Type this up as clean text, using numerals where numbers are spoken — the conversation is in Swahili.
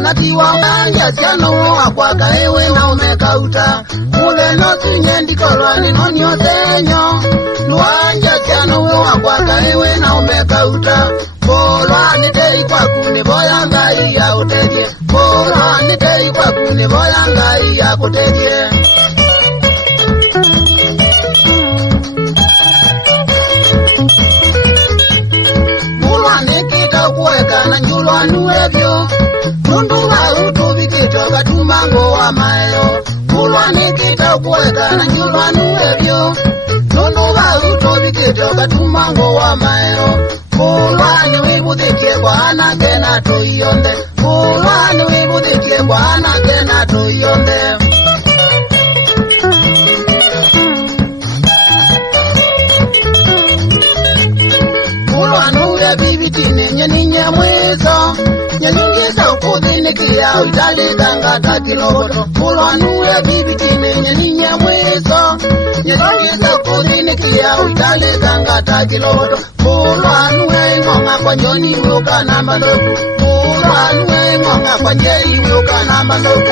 natiwa manja siano akwaka ewe na umekauta mule nosi nyendikolo ninonyo tenyo nuanja siano akwaka ewe na umekauta Bola nitei kwa kune boya ngai ya uterie Bola nitei kwa kune boya ngai ya kuterie Mulwa nikita kuweka na njulwa nuwevyo Nunduwa utubikito katumango wa mayo Mulwa nikita kuweka na njulwa nuwevyo Nunduwa utubikito katumango wa mayo Mulwani wibuthikie kwa anake na tuionde Mulwani wibuthikie kwa anake na tuionde Mulwani ule bibitine nyeninye mwizo Nyeningiza ukuthinikia uitalika ngata kilogoto Mulwani ule bibitine nyeninye mwizo Nyeningiza ukuthinikia uitalika ngata kilogoto Mulwani wengonga kwa njoni uyoka na maloku Mulwani wengonga kwa njei uyoka na maloku